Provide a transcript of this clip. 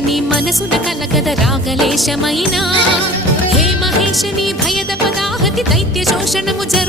నీ మనసున కలగద రాగలేశమైనా హే మహేశ నీ భయద పదాహతి దైత్య శోషణము జరుపు